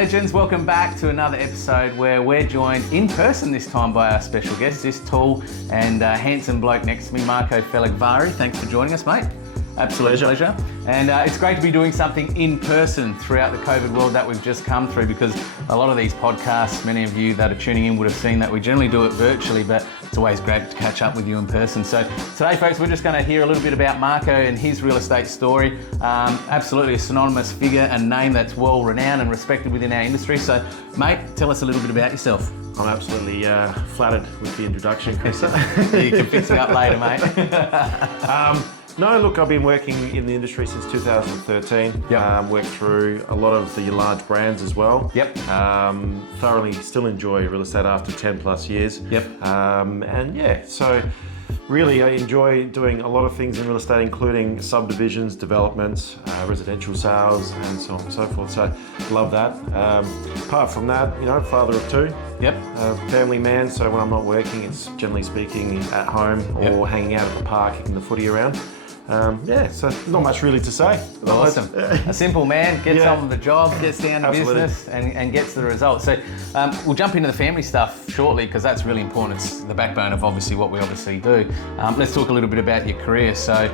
legends, welcome back to another episode where we're joined in person this time by our special guest, this tall and handsome bloke next to me, Marco Feligvari. Thanks for joining us, mate. Absolute pleasure. And it's great to be doing something in person throughout the COVID world that we've just come through, because a lot of these podcasts, many of you that are tuning in would have seen that we generally do it virtually, but it's always great to catch up with you in person. So today, folks, we're just going to hear a little bit about Marco and his real estate story. Absolutely a synonymous figure and name that's well renowned and respected within our industry. So, mate, tell us a little bit about yourself. I'm absolutely flattered with the introduction, Chris. You can fix it up later, mate. No, look, I've been working in the industry since 2013. Yep. Worked through a lot of the large brands as well. Yep. Thoroughly still enjoy real estate after 10 plus years. Yep. And yeah, so really I enjoy doing a lot of things in real estate, including subdivisions, developments, residential sales, and so on and so forth. So love that. Apart from that, you know, father of two. Yep. Family man, so when I'm not working, it's generally speaking at home or hanging out at the park, kicking the footy around. So not much really to say. Awesome. A simple man, gets on with the job, gets down to business and gets the results. So we'll jump into the family stuff shortly, because that's really important. It's the backbone of obviously what we obviously do. Let's talk a little bit about your career. So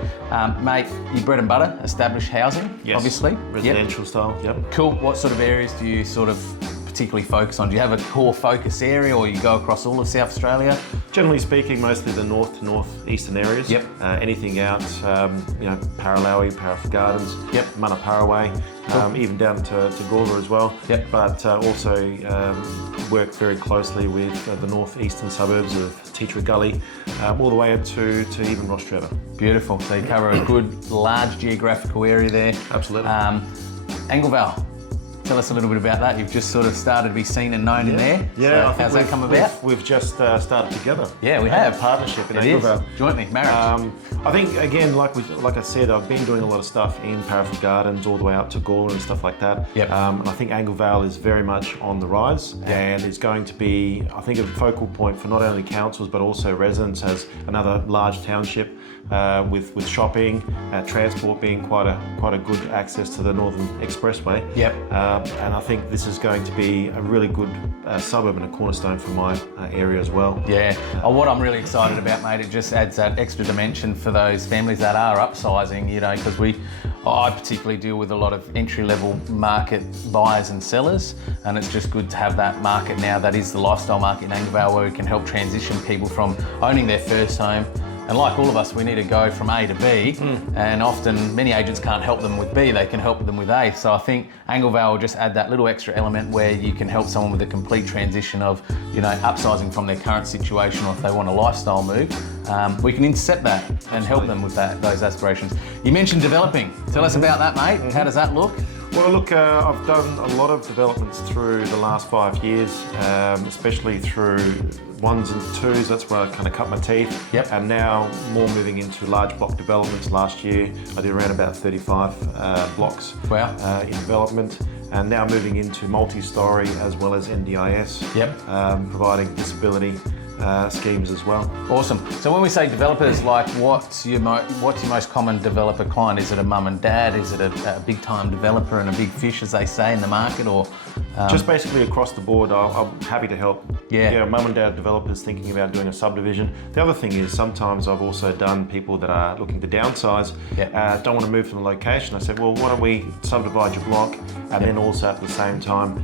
mate, your bread and butter, established housing, yes. Obviously. Residential style, yep. Cool. What sort of areas do you sort of particularly focus on? Do you have a core focus area, or you go across all of South Australia? Generally speaking, mostly the north to northeastern areas. Yep. Anything out, Paralawi, Paraffin Gardens, yep. Manaparawe, even down to Gawler as well. Yep. But also work very closely with the northeastern suburbs of Teacher Gully, all the way up to even Rostrevor. Beautiful. So you cover a good, large geographical area there. Absolutely. Anglevale. Tell us a little bit about that. You've just sort of started to be seen and known in there. Yeah, so how's that come about? We've just started together. Yeah, we have. A partnership in Anglevale. Jointly, marriage. I think, again, like I said, I've been doing a lot of stuff in Paraffin Gardens all the way up to Gawler and stuff like that. Yep. And I think Anglevale is very much on the rise, and is going to be, I think, a focal point for not only councils but also residents as another large township with shopping, transport being quite a good access to the Northern Expressway. Yep. And I think this is going to be a really good suburb and a cornerstone for my area as well. Yeah. What I'm really excited about, mate, it just adds that extra dimension for those families that are upsizing, you know, because I particularly deal with a lot of entry-level market buyers and sellers, and it's just good to have that market now that is the lifestyle market in Anglevale, where we can help transition people from owning their first home. And like all of us, we need to go from A to B, and often many agents can't help them with B, they can help them with A. So I think Anglevale will just add that little extra element where you can help someone with a complete transition of, you know, upsizing from their current situation, or if they want a lifestyle move, we can intercept that and help them with those aspirations. You mentioned developing. Tell us about that, mate. How does that look? Well, look, I've done a lot of developments through the last 5 years, especially through 1s and 2s. That's where I kind of cut my teeth. Yep. And now more moving into large block developments. Last year, I did around about 35 blocks in development. And now moving into multi-storey as well as NDIS, providing disability schemes as well. Awesome. So when we say developers, like what's your most common developer client? Is it a mum and dad? Is it a big time developer and a big fish, as they say in the market, or? Just basically across the board, I'm happy to help. Yeah. Mum and dad developers thinking about doing a subdivision. The other thing is sometimes I've also done people that are looking to downsize, don't want to move from the location. I said, well, why don't we subdivide your block and then also at the same time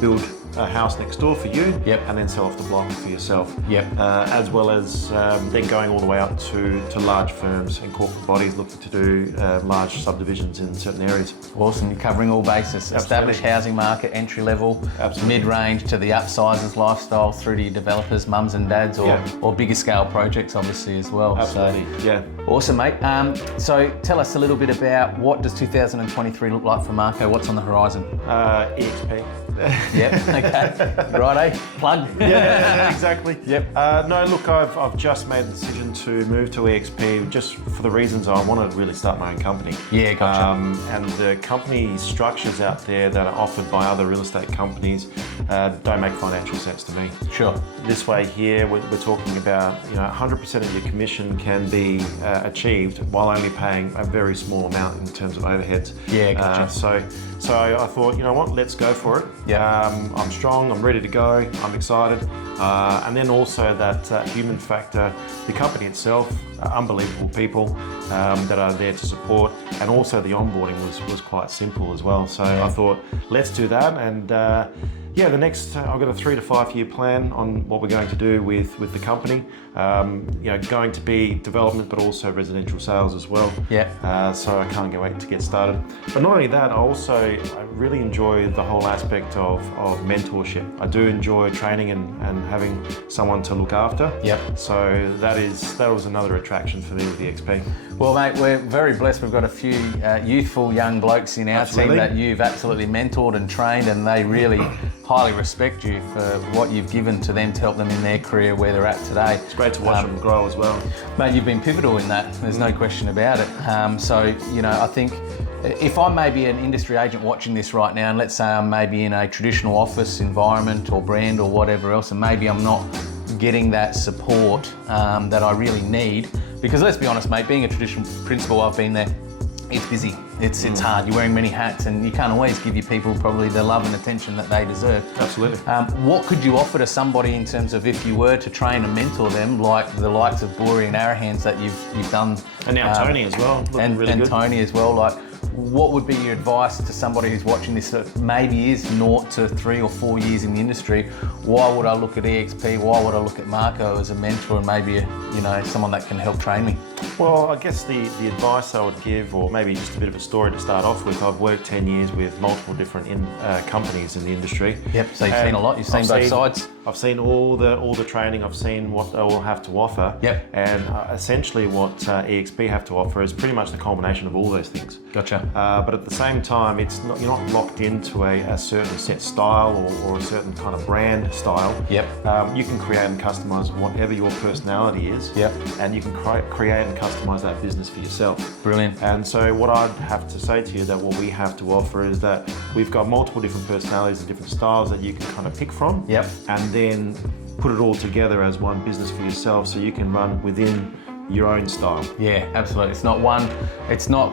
build a house next door for you, and then sell off the block for yourself. As well as then going all the way up to large firms and corporate bodies looking to do large subdivisions in certain areas. Awesome. You're covering all bases. Established housing market, entry level, mid-range to the upsizers lifestyle, through to your developers, mums and dads, or bigger scale projects obviously as well. Absolutely. So, awesome, mate. So tell us a little bit about what does 2023 look like for Marco? What's on the horizon? EXP. Okay. Right, plug. Yeah, exactly. Yep. No, look, I've just made the decision to move to EXP just for the reasons I want to really start my own company. Yeah, gotcha. And the company structures out there that are offered by other real estate companies don't make financial sense to me. Sure. This way here, we're talking about 100% of your commission can be achieved while only paying a very small amount in terms of overheads. Yeah, gotcha. So I thought, you know what, let's go for it. I'm strong, I'm ready to go, I'm excited. And then also that human factor, the company itself, unbelievable people that are there to support, and also the onboarding was quite simple as well. So I thought, let's do that. And the next, I've got a 3 to 5 year plan on what we're going to do with the company. Going to be development, but also residential sales as well. So I can't wait to get started. But not only that, I really enjoy the whole aspect of mentorship. I do enjoy training and having someone to look after. So that was another attraction for me with EXP. Well, mate, we're very blessed. We've got a few youthful young blokes in our team that you've absolutely mentored and trained, and they really highly respect you for what you've given to them to help them in their career where they're at today. It's great to watch them grow as well. Mate, you've been pivotal in that. There's no question about it. I think if I'm maybe an industry agent watching this right now, and let's say I'm maybe in a traditional office environment or brand or whatever else, and maybe I'm not getting that support that I really need, because let's be honest, mate, being a traditional principal, I've been there, it's busy, it's hard, you're wearing many hats, and you can't always give your people probably the love and attention that they deserve. Absolutely. What could you offer to somebody in terms of if you were to train and mentor them, like the likes of Bory and Arahans that you've done? And now Tony as well, and really good. Tony as well, like, what would be your advice to somebody who's watching this that maybe is 0 to 3 or 4 years in the industry? Why would I look at EXP? Why would I look at Marco as a mentor and maybe someone that can help train me? Well, I guess the advice I would give, or maybe just a bit of a story to start off with, I've worked 10 years with multiple different companies in the industry. So you've seen a lot, you've seen both sides. I've seen all the training, I've seen what they all have to offer. And essentially what EXP have to offer is pretty much the culmination of all those things. Gotcha. But at the same time, you're not locked into a certain set style or a certain kind of brand style. You can create and customize whatever your personality is. And you can create and customize that business for yourself. Brilliant. And so what I'd have to say to you, that what we have to offer is that we've got multiple different personalities and different styles that you can kind of pick from. And then put it all together as one business for yourself, so you can run within your own style. Absolutely. It's not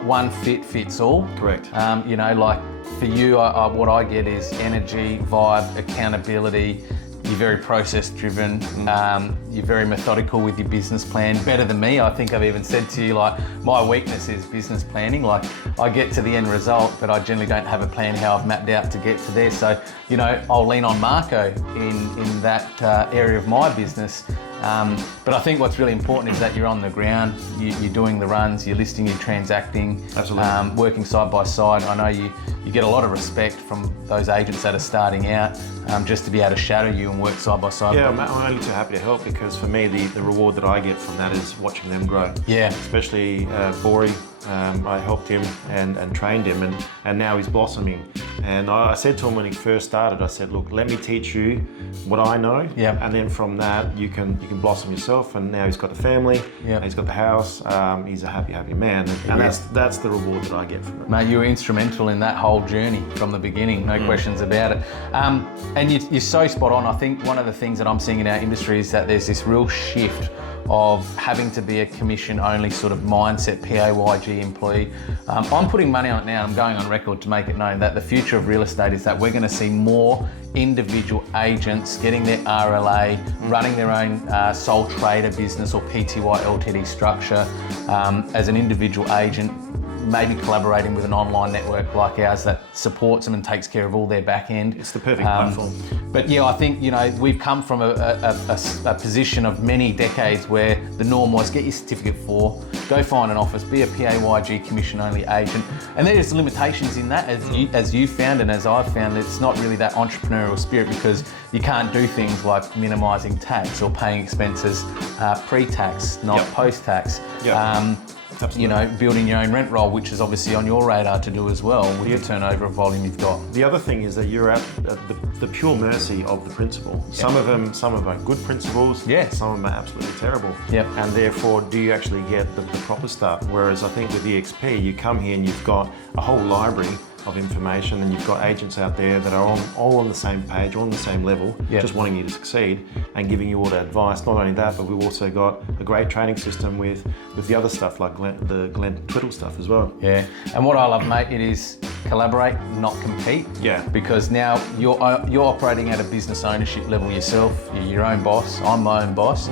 one fit fits all. Correct. Like for you, what I get is energy, vibe, accountability. You're very process driven. You're very methodical with your business plan. Better than me. I think I've even said to you, like, my weakness is business planning. Like, I get to the end result, but I generally don't have a plan how I've mapped out to get to there. So, I'll lean on Marco in that area of my business. But I think what's really important is that you're on the ground, you're doing the runs, you're listing, you're transacting, working side by side. I know you get a lot of respect from those agents that are starting out, just to be able to shadow you and work side by side. I'm only too happy to help, because for me the reward that I get from that is watching them grow. Especially Bory. I helped him and trained him, and now he's blossoming. And I said to him when he first started, I said, look, let me teach you what I know, and then from that you can blossom yourself. And now he's got the family, he's got the house, he's a happy man, and that's the reward that I get from it. Mate, you were instrumental in that whole journey from the beginning, no questions about it. And you're so spot on. I think one of the things that I'm seeing in our industry is that there's this real shift of having to be a commission-only sort of mindset, PAYG employee. I'm putting money on it now. I'm going on record to make it known that the future of real estate is that we're going to see more individual agents getting their RLA, running their own sole trader business or PTY LTD structure as an individual agent, maybe collaborating with an online network like ours that supports them and takes care of all their back end. It's the perfect platform. But I think, we've come from a position of many decades where the norm was get your certificate go find an office, be a PAYG commission-only agent. And there's limitations in that, as you found and as I've found. It's not really that entrepreneurial spirit, because you can't do things like minimising tax or paying expenses pre-tax, not post-tax. Building your own rent roll, which is obviously on your radar to do as well with the turnover of volume you've got. The other thing is that you're at the pure mercy of the principal. Some of them are good principals, some of them are absolutely terrible. And therefore, do you actually get the proper stuff? Whereas I think with EXP, you come here and you've got a whole library of information, and you've got agents out there that are all on the same page, all on the same level, just wanting you to succeed and giving you all the advice. Not only that, but we've also got a great training system with the other stuff, like the Glenn Twiddle stuff as well. And what I love, mate, it is collaborate, not compete. Yeah. Because now you're operating at a business ownership level yourself. You're your own boss. I'm my own boss.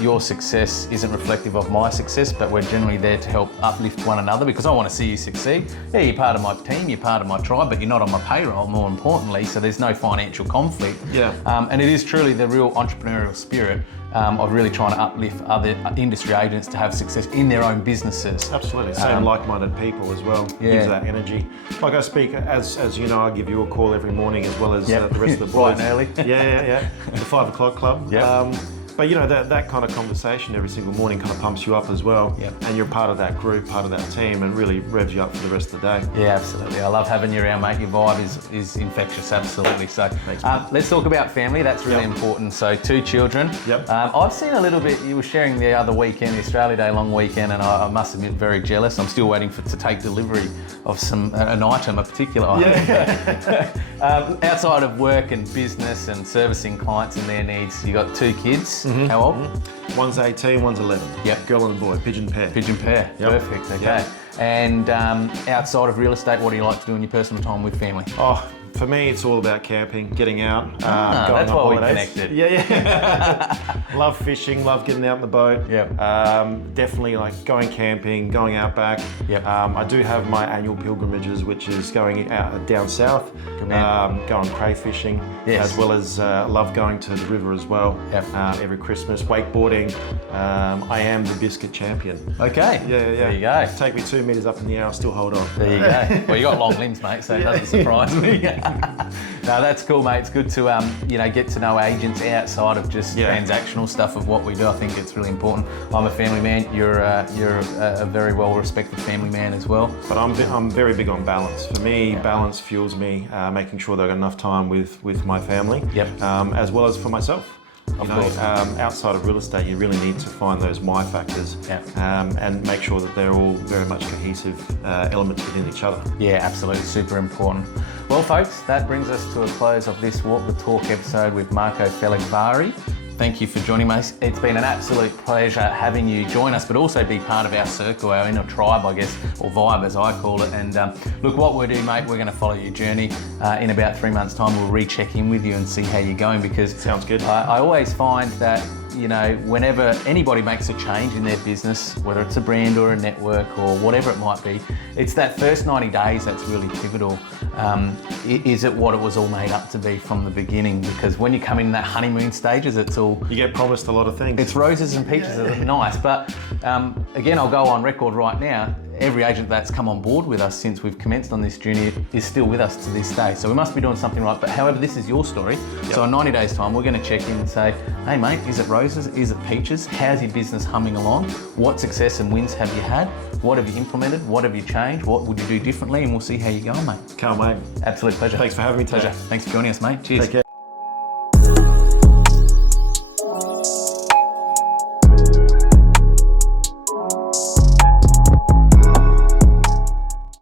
Your success isn't reflective of my success, but we're generally there to help uplift one another because I want to see you succeed. Yeah, you're part of my team, you're part of my tribe, but you're not on my payroll, more importantly, so there's no financial conflict. Yeah. And it is truly the real entrepreneurial spirit of really trying to uplift other industry agents to have success in their own businesses. Absolutely, same like-minded people as well. Gives that energy. Like I speak, as you know, I give you a call every morning as well as the rest of the boys. Bright and early. Yeah. The 5 o'clock club. Yep. But you know, that kind of conversation every single morning kind of pumps you up as well. Yep. And you're part of that group, part of that team, and really revs you up for the rest of the day. Yeah, absolutely. I love having you around, mate. Your vibe is infectious, absolutely. So let's talk about family. That's really important. So 2 children. Yep. I've seen a little bit, you were sharing the other weekend, the Australia Day long weekend, and I must admit, very jealous. I'm still waiting to take delivery of a particular item. Outside of work and business and servicing clients and their needs, you got 2 kids. How old? One's 18, one's 11. Yep. Girl and a boy, pigeon pair. Pigeon pair, perfect, okay. Yep. And outside of real estate, what do you like to do in your personal time with family? Oh, for me, it's all about camping, getting out, going that's on why we holidays. connected. Yeah. Love fishing, love getting out in the boat. Yep. Definitely like going camping, going out back. Yep. I do have my annual pilgrimages, which is going out down south, going crayfishing, as well as love going to the river as well. Yep. Every Christmas, wakeboarding. I am the biscuit champion. Okay. Yeah. There you go. Take me 2 meters up in the air, I'll still hold on. There you go. Well, you got long limbs, mate, so it doesn't surprise me. No, that's cool, mate. It's good to get to know agents outside of just transactional stuff of what we do. I think it's really important. I'm a family man. You're a very well respected family man as well. But I'm very big on balance. For me, balance fuels me, making sure that I've got enough time with my family, as well as for myself. Outside of real estate, you really need to find those why factors and make sure that they're all very much cohesive elements within each other. Yeah, absolutely, super important. Well, folks, that brings us to a close of this Walk the Talk episode with Marco Feligvari. Thank you for joining us. It's been an absolute pleasure having you join us, but also be part of our circle, our inner tribe, I guess, or vibe as I call it. And look, what we'll do, mate, we're going to follow your journey. In about 3 months' time, we'll recheck in with you and see how you're going, because sounds good. I always find that, whenever anybody makes a change in their business, whether it's a brand or a network or whatever it might be, it's that first 90 days that's really pivotal. Is it what it was all made up to be from the beginning? Because when you come in that honeymoon stages, it's all... You get promised a lot of things. It's roses and peaches, it's nice. But again, I'll go on record right now. Every agent that's come on board with us since we've commenced on this journey is still with us to this day. So we must be doing something right. But however, this is your story. So in 90 days' time, we're going to check in and say, hey mate, is it roses? Is it peaches? How's your business humming along? What success and wins have you had? What have you implemented? What have you changed? What would you do differently? And we'll see how you're going, mate. Can't wait. Absolute pleasure. Thanks for having me today. Pleasure. Thanks for joining us, mate. Cheers. Take care.